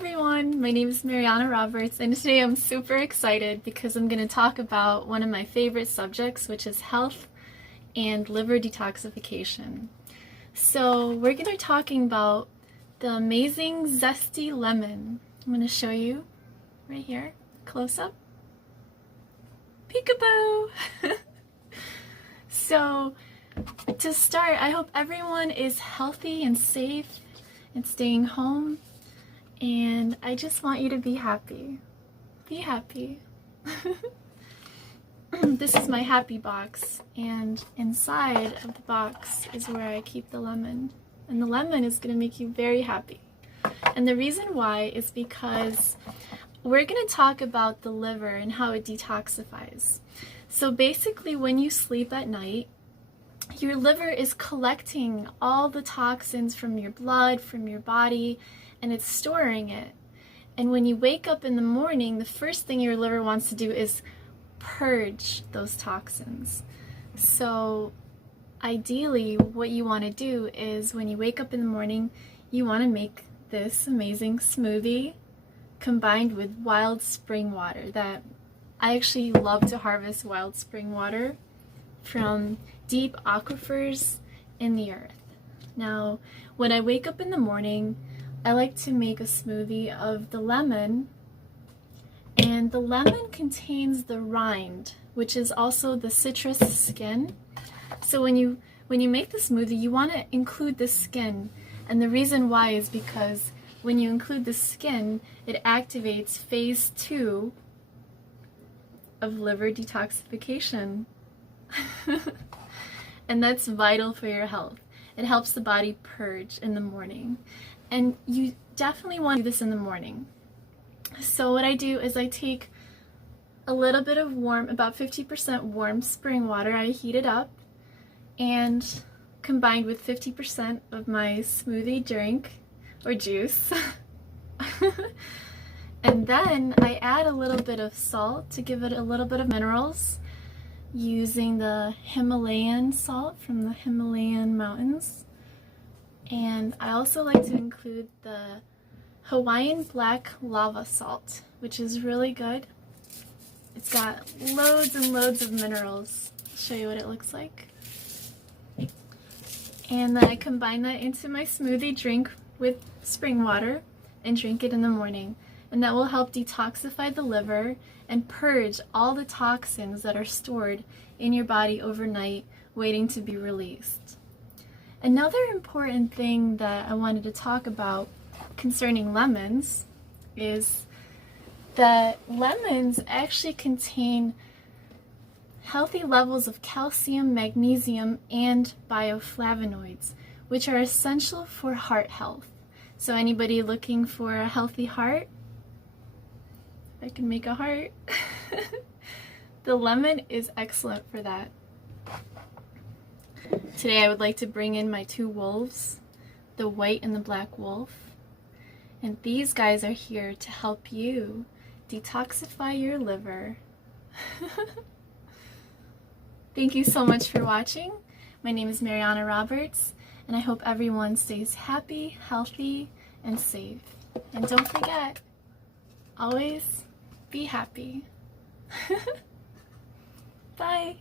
everyone, my name is Mariana Roberts, and today I'm super excited because I'm going to talk about one of my favorite subjects, which is health and liver detoxification. So we're going to be talking about the amazing zesty lemon. I'm going to show you right here, close up. Peekaboo! So to start, I hope everyone is healthy and safe and staying home. And I just want you to be happy. Be happy. This is my happy box, and inside of the box is where I keep the lemon. And the lemon is going to make you very happy. And the reason why is because we're going to talk about the liver and how it detoxifies. So basically, when you sleep at night, your liver is collecting all the toxins from your blood, from your body, and it's storing it. And when you wake up in the morning, the first thing your liver wants to do is purge those toxins. So ideally, what you want to do is when you wake up in the morning, you want to make this amazing smoothie combined with wild spring water. That I actually love to harvest wild spring water from deep aquifers in the earth. Now, when I wake up in the morning, I like to make a smoothie of the lemon, and the lemon contains the rind, which is also the citrus skin. So when you make the smoothie, you want to include the skin, and the reason why is because when you include the skin, it activates phase 2 of liver detoxification. And that's vital for your health. It helps the body purge in the morning. And you definitely want to do this in the morning. So what I do is I take a little bit of warm, about 50% warm spring water, I heat it up, and combined with 50% of my smoothie drink, or juice. And then I add a little bit of salt to give it a little bit of minerals, using the Himalayan salt from the Himalayan mountains. And I also like to include the Hawaiian black lava salt, which is really good. It's got loads and loads of minerals. I'll show you what it looks like. And then I combine that into my smoothie drink with spring water and drink it in the morning. And that will help detoxify the liver and purge all the toxins that are stored in your body overnight, waiting to be released. Another important thing that I wanted to talk about concerning lemons is that lemons actually contain healthy levels of calcium, magnesium, and bioflavonoids, which are essential for heart health. So anybody looking for a healthy heart, I can make a heart. The lemon is excellent for that. Today I would like to bring in my two wolves, the white and the black wolf. And these guys are here to help you detoxify your liver. Thank you so much for watching. My name is Mariana Roberts, and I hope everyone stays happy, healthy, and safe. And don't forget, always be happy. Bye.